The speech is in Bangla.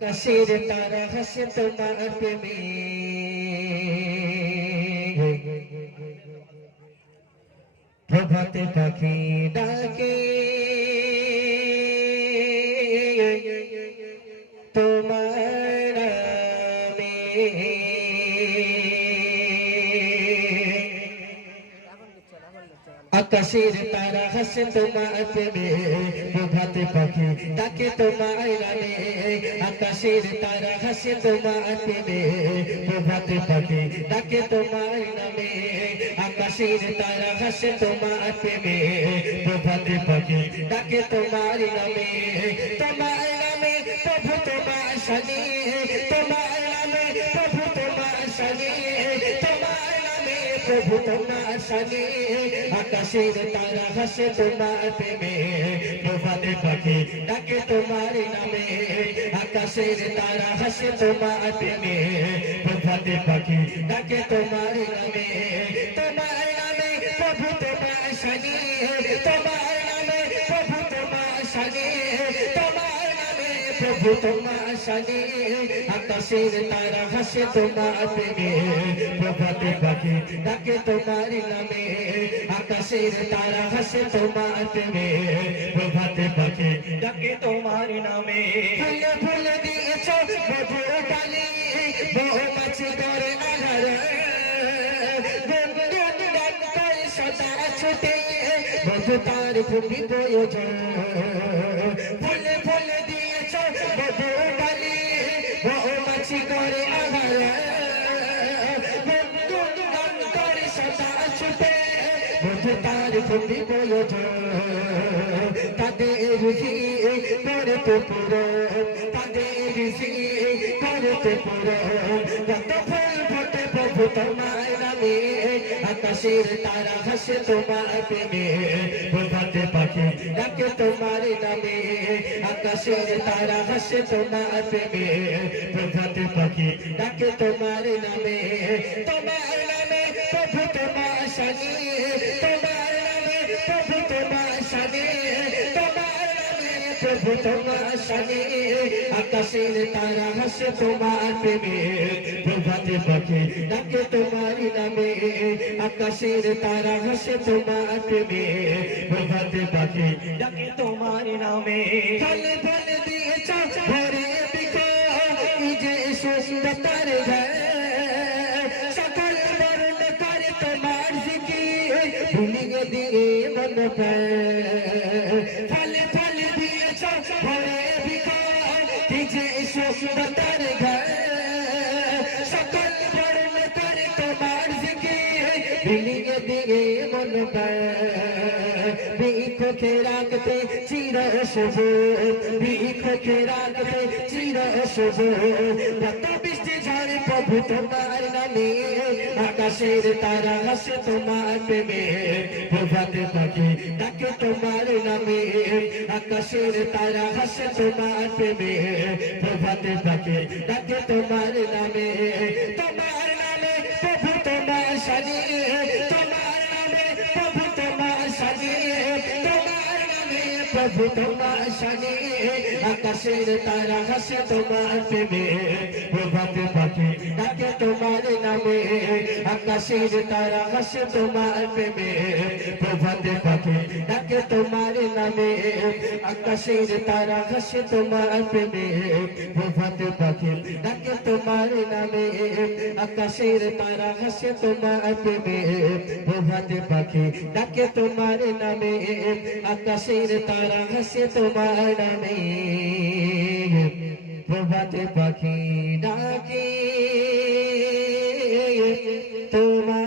কাশের তারা হাসে তোমার প্রেমে, প্রভাতে পাখি ডাকে তোমার নামে। আকাশের তারা হাসে তোমার প্রেমে, প্রভাতে পাখি ডাকে তোমার নামে। আকাশের তারা হাসে তোমার প্রেমে, প্রভাতে পাখি ডাকে তোমার নামে। আকাশের তারা হাসে তোমার প্রেমে, প্রভাতে পাখি ডাকে তোমার নামে। তোমার নামে প্রভু তোমার শানে, তোমার নামে প্রভু তোমার শানে, তোমার নামে প্রভু তোমার শানে। আকাশের তারা হাসে তোমার প্রেমে, প্রভাতে পাখি ডাকে তোমার নামে। আকাশের তারা হাসে তোমার প্রেমে, প্রভাতে পাখি ডাকে তোমার নামে। তোমার নামে প্রভু তোমার শানে, তোমার নামে প্রভু তোমার শানে, তোমার নামে প্রভু তোমার শানে। আকাশের তারা হাসে তোমার প্রেমে, প্রভাতে পাখি ডাকে তোমার নামে। আকাশের তারা হাসে তোমার প্রেমে, প্রভাতে পাখি ডাকে তোমার নামে। ফুলে ফুলে দিয়েছ মধুর ডালি, মৌমাছি করে আহার, গুনগুন গান করে সদা ছুটে, মধু তার খুবই প্রয়োজন। ফুলে ফুলে দিয়েছ মধুর ডালি, মৌমাছি করে আহার, গুনগুন গান করে সদা ছুটে, মধু তার খুবই প্রয়োজন। তাদের করতে পুরো, তাদের করতে পুরো, কত ফুল ফোটে প্রভু তোমার নামে। আকাশের তারা হাসে তোমার প্রেমে, প্রভাতে পাখি ডাকে তোমার নামে। আকাশের তারা হাসে তোমার প্রেমে, প্রভাতে পাখি ডাকে তোমার নামে। তোমার নামে প্রভু তোমার শানে, তোমার নামে প্রভু তোমার শানে, তোমার নামে প্রভু তোমার শানে। আকাশের তারা হাসে তোমার প্রেমে, প্রভাতে পাখি ডাকে তোমার নামে। আকাশের তারা হাসে তোমার প্রেমে, প্রভাতে পাখি ডাকে তোমার নামে। ফলে ফলে দিয়েছ ভরে বিকো, যে সুন্দর ঘর, সকল বর্ণ করে তোমার জিকির, ভুলিয়ে দিয়ে মন পায়। ফলে ফলে দিয়েছ ভরে বিকো, যে সুন্দর ঘর, সকল বর্ণ করে তোমার জিকির, ভুলিয়ে দিয়ে মন পায়। ভিক্ষুকে রাখতে চির শুভ, ভিক্ষুকে রাখতে চির শুভ, কত বৃষ্টি ঝড়ে প্রভু তোমার নামে। আকাশের তারা হাসে তোমার প্রেমে, প্রভাতে পাখি ডাকে তোমার নামে। আকাশের তারা হাসে তোমার প্রেমে, প্রভাতে পাখি ডাকে তোমার নামে। তোমার নামে প্রভু তোমার শানে, তোমার নামে প্রভু তোমার শানে, তোমার নামে প্রভু তোমার শানে। আকাশের তারা হাসে তোমার প্রেমে, প্রভাতে পাখি ডাকে তোমার নামে। আকাশের তারা হাসে তোমার প্রেমে, প্রভাতে পাখি ডাকে তোমার নামে। আকাশের তারা হাসে তোমার প্রেমে, প্রভাতে পাখি ডাকে তোমার নামে। আকাশের তারা হাসে তোমার প্রেমে, প্রভাতে পাখি ডাকে তোমার নামে। আকাশের তারা হাসে তোমার নামে, প্রভাতে পাখি ডাকে তোমার